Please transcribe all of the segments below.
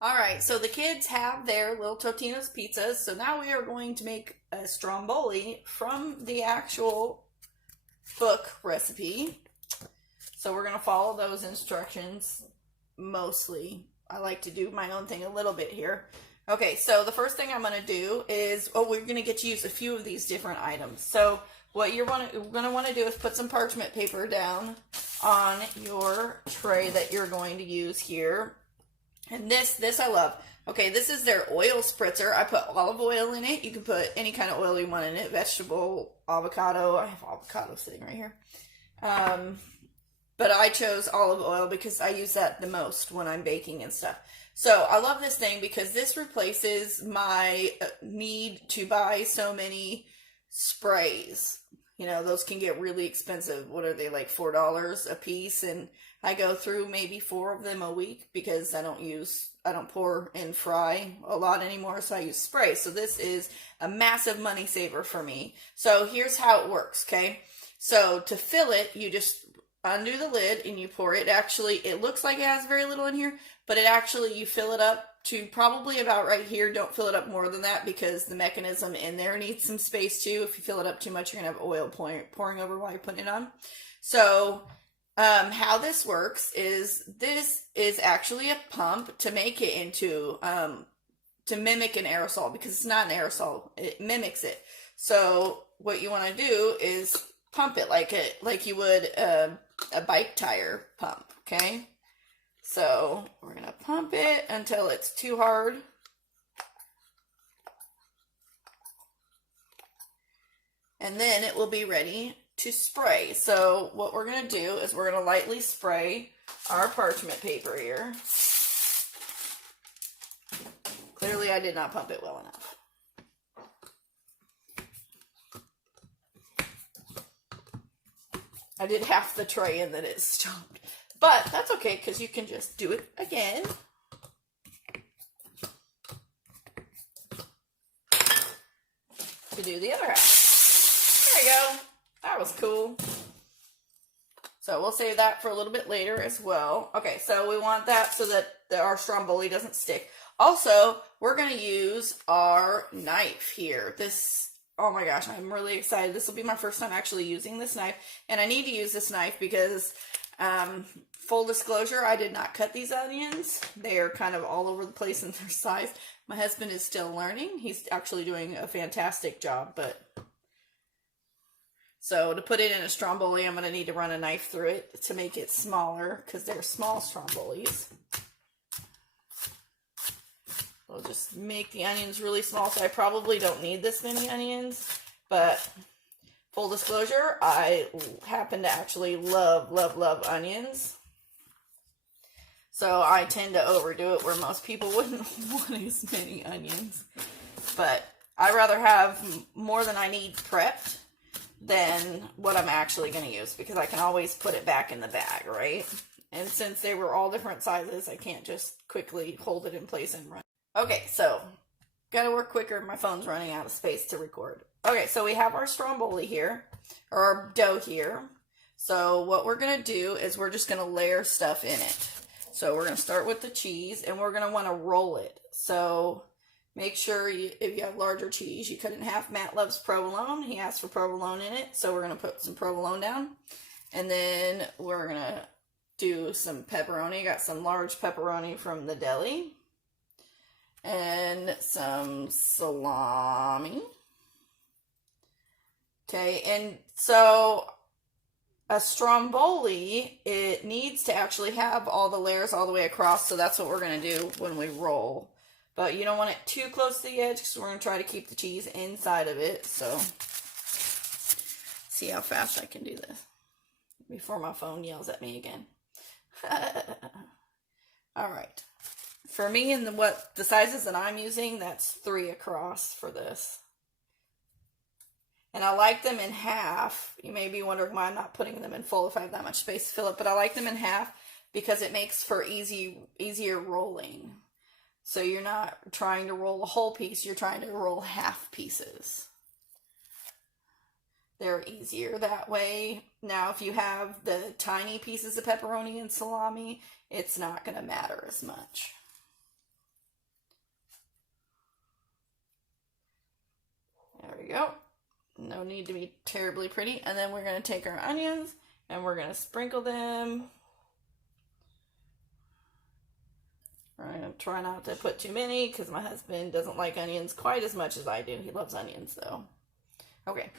All right, so the kids have their little Totino's pizzas. So now we are going to make a Stromboli from the actual book recipe. So we're going to follow those instructions mostly. I like to do my own thing a little bit here. Okay, so the first thing I'm going to do is, we're going to get to use a few of these different items. So what you're going to want to do is put some parchment paper down on your tray that you're going to use here. And this I love. Okay, this is their oil spritzer. I put olive oil in it. You can put any kind of oil you want in it. Vegetable, avocado. I have avocado sitting right here. But I chose olive oil because I use that the most when I'm baking and stuff. So I love this thing because this replaces my need to buy so many sprays. You know, those can get really expensive. What are they, like $4 a piece? And I go through maybe 4 of them a week because I don't pour and fry a lot anymore, so I use spray. So this is a massive money saver for me. So here's how it works, okay? So to fill it, you just undo the lid and you pour it. Actually, it looks like it has very little in here, but you fill it up to probably about right here. Don't fill it up more than that because the mechanism in there needs some space too. If you fill it up too much, you're gonna have oil pouring over while you're putting it on. So how this works is this is actually a pump to make it into to mimic an aerosol, because it's not an aerosol, it mimics it. So what you want to do is pump it like you would a bike tire pump. Okay, so we're gonna pump it until it's too hard. And then it will be ready to spray. So what we're going to do is we're going to lightly spray our parchment paper here. Clearly I did not pump it well enough. I did half the tray and then it stopped. But that's okay because you can just do it again. To do the other half. There you go. That was cool. So we'll save that for a little bit later as well. Okay, so we want that so that our Stromboli doesn't stick. Also, we're going to use our knife here. Oh my gosh, I'm really excited. This will be my first time actually using this knife. And I need to use this knife because, full disclosure, I did not cut these onions. They are kind of all over the place in their size. My husband is still learning. He's actually doing a fantastic job, but... So to put it in a Stromboli, I'm going to need to run a knife through it to make it smaller because they're small Strombolis. We'll just make the onions really small, so I probably don't need this many onions. But full disclosure, I happen to actually love onions. So I tend to overdo it where most people wouldn't want as many onions. But I'd rather have more than I need prepped than what I'm actually going to use, because I can always put it back in the bag, right? And since they were all different sizes, I can't just quickly hold it in place and run. Okay, so gotta work quicker. My phone's running out of space to record. Okay, so we have our Stromboli here, or our dough here. So what we're going to do is we're just going to layer stuff in it. So we're going to start with the cheese, and we're going to want to roll it. So make sure if you have larger cheese, you cut it in half. Matt loves provolone. He asked for provolone in it, so we're going to put some provolone down. And then we're going to do some pepperoni. Got some large pepperoni from the deli. And some salami. Okay, and so a Stromboli, it needs to actually have all the layers all the way across, so that's what we're going to do when we roll. But you don't want it too close to the edge because we're going to try to keep the cheese inside of it. So, see how fast I can do this before my phone yells at me again. All right. For me, and the sizes that I'm using, that's 3 across for this. And I like them in half. You may be wondering why I'm not putting them in full if I have that much space to fill it. But I like them in half because it makes for easier rolling. So you're not trying to roll a whole piece, you're trying to roll half pieces. They're easier that way. Now, if you have the tiny pieces of pepperoni and salami, it's not going to matter as much. we go. No need to be terribly pretty. And then we're going to take our onions and we're going to sprinkle them. I'm going to try not to put too many because my husband doesn't like onions quite as much as I do. He loves onions though. Okay.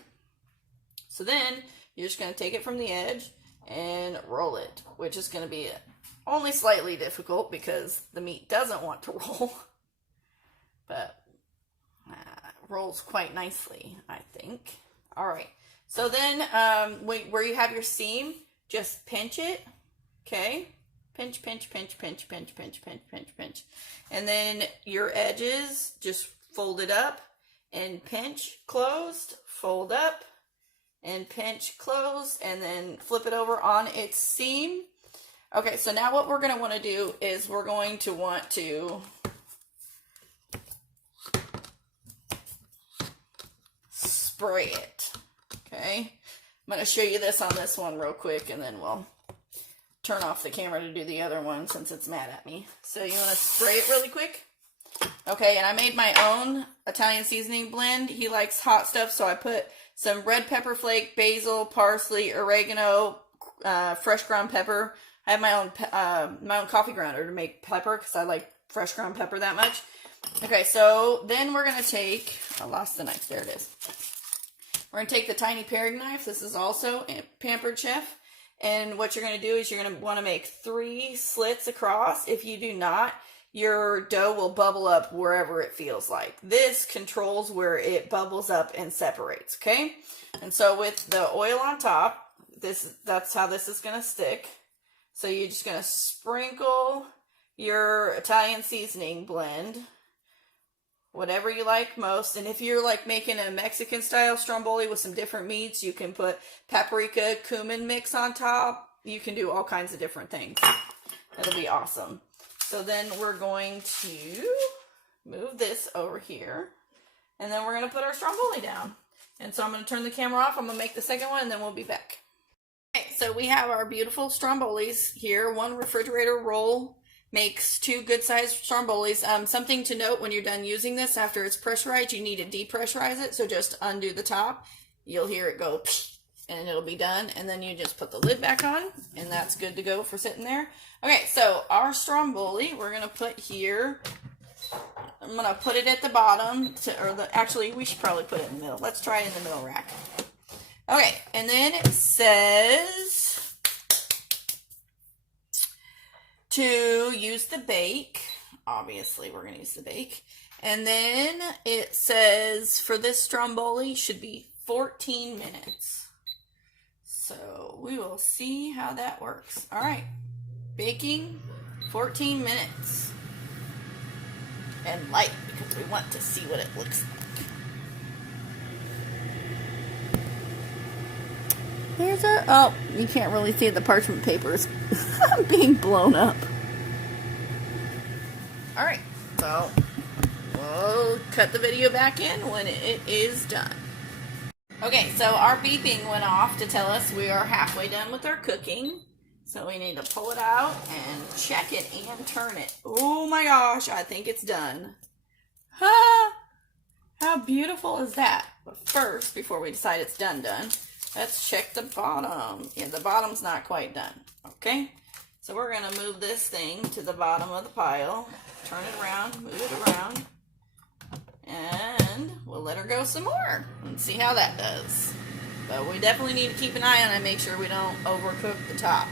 So then you're just going to take it from the edge and roll it, which is going to be only slightly difficult because the meat doesn't want to roll. But rolls quite nicely, I think. All right. So then where you have your seam, just pinch it. Okay. Pinch, pinch, pinch, pinch, pinch, pinch, pinch, pinch, pinch. And then your edges, just fold it up and pinch closed, fold up and pinch closed, and then flip it over on its seam. Okay, so now what we're going to want to do is we're going to want to spray it. Okay, I'm going to show you this on this one real quick, and then we'll turn off the camera to do the other one since it's mad at me. So you want to spray it really quick. Okay, and I made my own Italian seasoning blend. He likes hot stuff, so I put some red pepper flake, basil, parsley, oregano, fresh ground pepper. I have my own coffee grinder to make pepper because I like fresh ground pepper that much. Okay, so then we're going to take, I lost the knife, there it is. We're going to take the tiny paring knife. This is also a Pampered Chef. And what you're going to do is you're going to want to make 3 slits across. If you do not, your dough will bubble up wherever it feels like. This controls where it bubbles up and separates, okay? And so with the oil on top, that's how this is going to stick. So you're just going to sprinkle your Italian seasoning blend, whatever you like most. And if you're like making a Mexican style stromboli with some different meats, you can put paprika, cumin mix on top. You can do all kinds of different things. It'll be awesome. So then we're going to move this over here, and then we're going to put our stromboli down. And so I'm going to turn the camera off. I'm going to make the second one, and then we'll be back. Okay, so we have our beautiful strombolis here. 1 refrigerator roll makes 2 good-sized strombolis. Something to note when you're done using this, after it's pressurized, you need to depressurize it. So just undo the top. You'll hear it go, and it'll be done. And then you just put the lid back on, and that's good to go for sitting there. Okay, so our stromboli, we're going to put here. I'm going to put it at the bottom. Actually, we should probably put it in the middle. Let's try it in the middle rack. Okay, and then it says to use the bake. Obviously, we're going to use the bake. And then it says for this stromboli should be 14 minutes. So we will see how that works. All right, baking 14 minutes. And light, because we want to see what it looks like. Here's our, oh, you can't really see the parchment paper is being blown up. Alright, so we'll cut the video back in when it is done. Okay, so our beeping went off to tell us we are halfway done with our cooking. So we need to pull it out and check it and turn it. Oh my gosh, I think it's done. Ah, how beautiful is that? But first, before we decide it's done, let's check the bottom. Yeah, the bottom's not quite done. Okay, so we're going to move this thing to the bottom of the pile. Turn it around, move it around. And we'll let her go some more and see how that does. But we definitely need to keep an eye on it and make sure we don't overcook the top.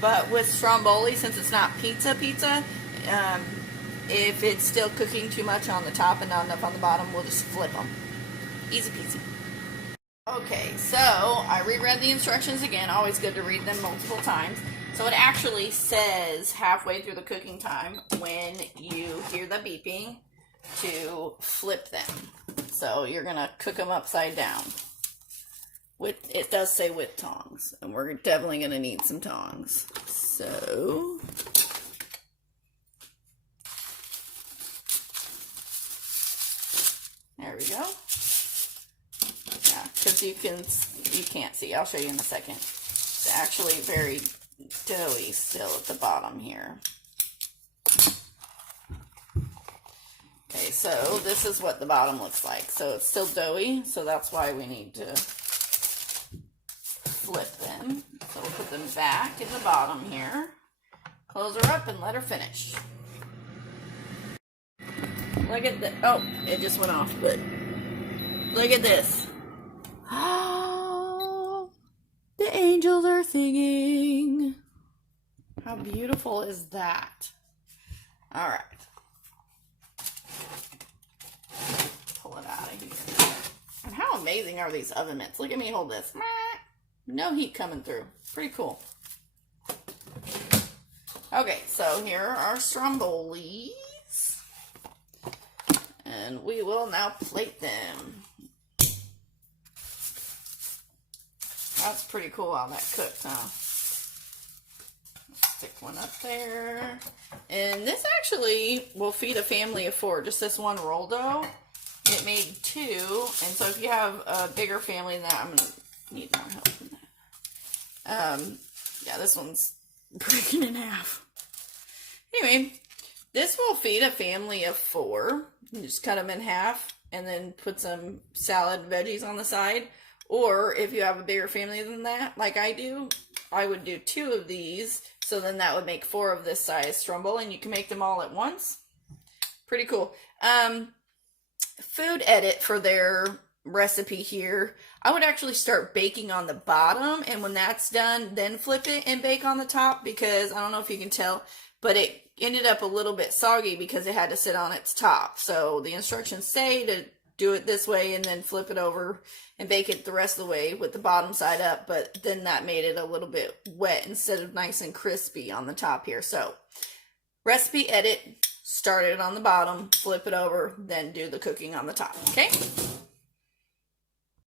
But with stromboli, since it's not pizza, if it's still cooking too much on the top and not enough on the bottom, we'll just flip them. Easy peasy. Okay, so I reread the instructions again. Always good to read them multiple times. So it actually says halfway through the cooking time when you hear the beeping to flip them. So you're going to cook them upside down. It does say with tongs, and we're definitely going to need some tongs. So there we go. Yeah, because you can't see. I'll show you in a second. It's actually very doughy still at the bottom here. Okay, Okay, so this is what the bottom looks like. So it's still doughy, so that's why we need to flip them. So we'll put them back in the bottom here. Close her up and let her finish. Look at the, oh, it just went off, but look at this. Oh, the angels are singing. How beautiful is that? All right. Pull it out of here. And how amazing are these oven mitts? Look at me hold this. No heat coming through. Pretty cool. Okay, so here are our Strombolis. And we will now plate them. That's pretty cool how that cooked, huh? Stick one up there. And this actually will feed a family of 4. Just this one roll dough. It made 2. And so if you have a bigger family than that, I'm going to need more help than that. Yeah, this one's breaking in half. Anyway, this will feed a family of 4. You just cut them in half and then put some salad veggies on the side. Or if you have a bigger family than that, like I do, I would do 2 of these. So then that would make 4 of this size Stromboli, and you can make them all at once. Pretty cool. Food edit for their recipe here. I would actually start baking on the bottom, and when that's done, then flip it and bake on the top, because I don't know if you can tell, but it ended up a little bit soggy because it had to sit on its top. So the instructions say to do it this way and then flip it over and bake it the rest of the way with the bottom side up, but then that made it a little bit wet instead of nice and crispy on the top here. So recipe edit, start it on the bottom, flip it over, then do the cooking on the top, okay?